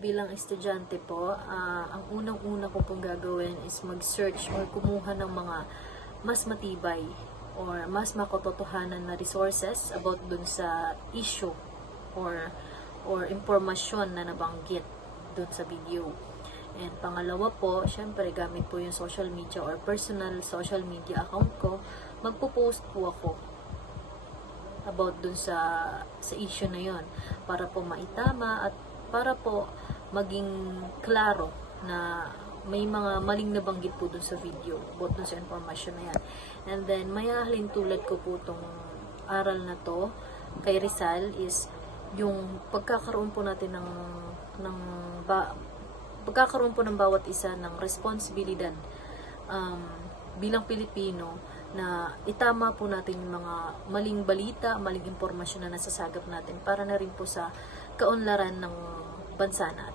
Bilang estudyante po, ang unang-una ko pong gagawin is mag-search or kumuha ng mga mas matibay or mas makatotohanan na resources about dun sa issue or impormasyon na nabanggit dun sa video. And pangalawa po, syempre gamit po yung social media or personal social media account ko, magpo-post po ako about dun sa issue na yon para po maitama at para po maging klaro na may mga maling nabanggit po dun sa video about dun sa information na yan. And then mayahalin tulad ko po tong aral na to kay Rizal is yung pagkakaroon po natin pagkakaroon po ng bawat isa ng responsibilidad bilang Pilipino na itama po natin yung mga maling balita, maling impormasyon na nasasagap natin para na rin po sa kaunlaran ng bansa natin.